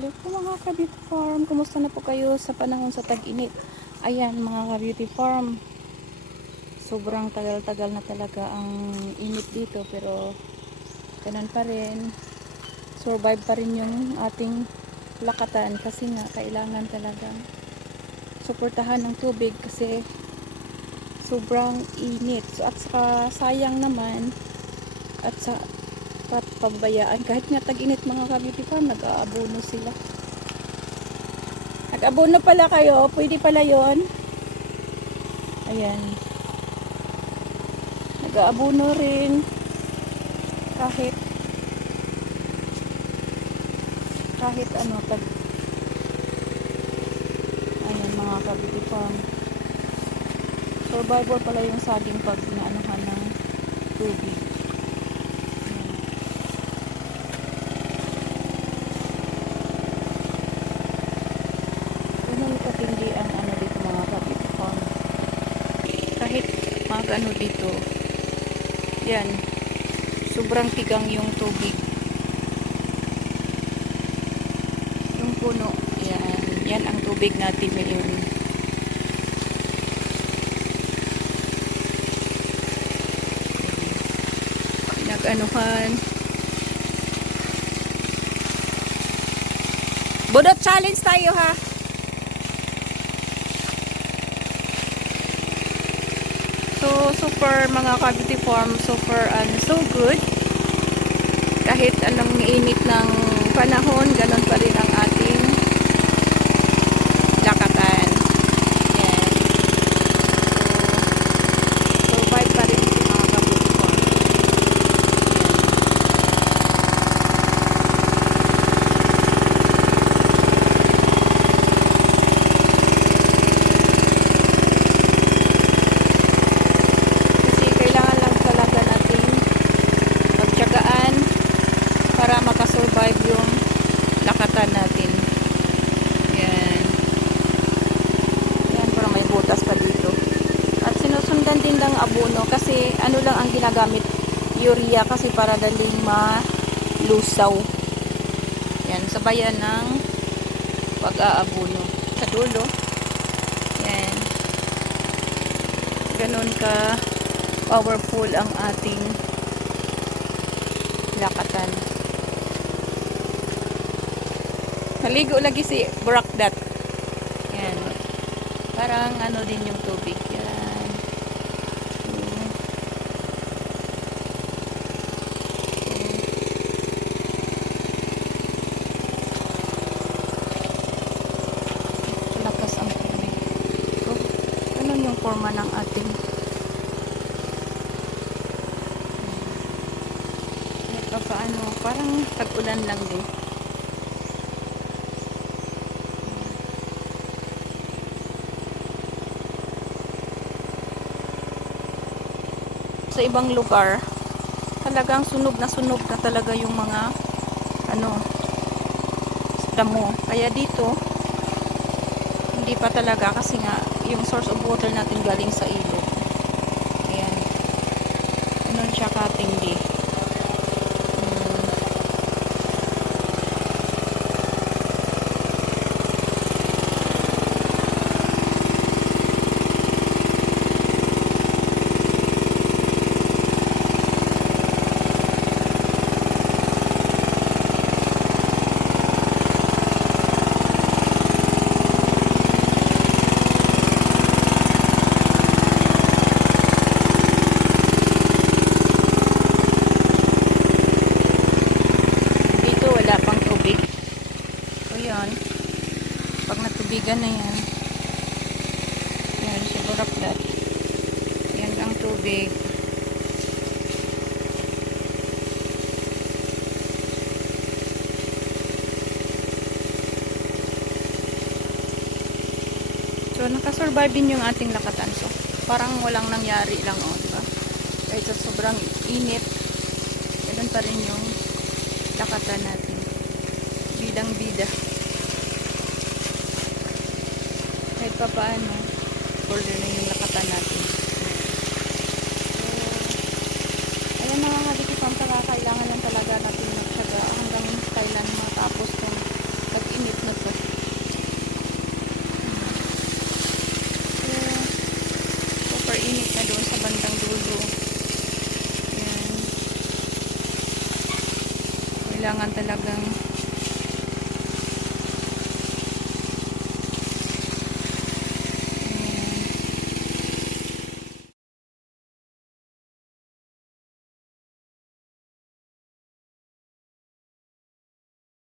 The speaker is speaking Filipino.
Hello po mga ka-beauty farm. Kumusta na po kayo sa panahon sa tag-init? Ayan mga ka-beauty farm. Sobrang tagal-tagal na talaga ang init dito pero ganun pa rin. Survive pa rin yung ating lakatan kasi nga kailangan talagang suportahan ng tubig kasi sobrang init. So, at saka sayang naman at sa pat pabayaan kahit nga tag-init mga ka-beauty farm nag-aabono sila. Nag-abono pala kayo pwede pala yon ayan. Nag-aabono rin. Kahit kahit ano tag ayan mga ka-beauty farm survivor pala yung saging pag naanuhan ng tubig Ayan. Ganun katindi ang ano dito mga kapit farm. Kahit mag ano dito, yan, sobrang tigang yung tubig. Yung puno, yan, yan ang tubig natin ngayon. Pinag-anuhan. Budot challenge tayo ha. So, super mga ka-beauty farm, super ano, so good. Kahit anong init ng panahon, ganun pa rin ang ating 5 yung lakatan natin. Yan. Yan, parang may butas pa dito. At sinusundan din lang abono kasi ano lang ang ginagamit urea kasi para daling malusaw. Yan, sabayan ng pag-aabono. Sa dulo. Yan. Ganun ka powerful ang ating lakatan. Naligo lagi si Brakdat. Yan. Parang ano din yung tubig. Yan. Lakas ang tubig. So, ganun yung forma ng ating paano, parang tag-ulan lang din. Sa ibang lugar, talagang sunog na sunog na talaga yung mga ano, damo. Kaya dito, hindi pa talaga kasi nga yung source of water natin galing sa ilog. Ayan. Ganun siya katindi. Hmm. Dito wala pang tubig. So yun. Pag natubigan na yan. Yan, sa Borakdat. Yan ang tubig. So, nakasurvive din yung ating lakatan. So, parang walang nangyari lang, oh, di ba? Kahit sa sobrang init, ganun pa rin yung lakatan natin. Bidang nagpapaano folder na yung lakatan natin. Oh. So, ayun mga kadikipan para kailangan lang talaga natin magsaga hanggang kailan matapos kung nag-init na to. Hmm. Oh. So, super init na doon sa bandang dulo. Ayan. kailangan talagang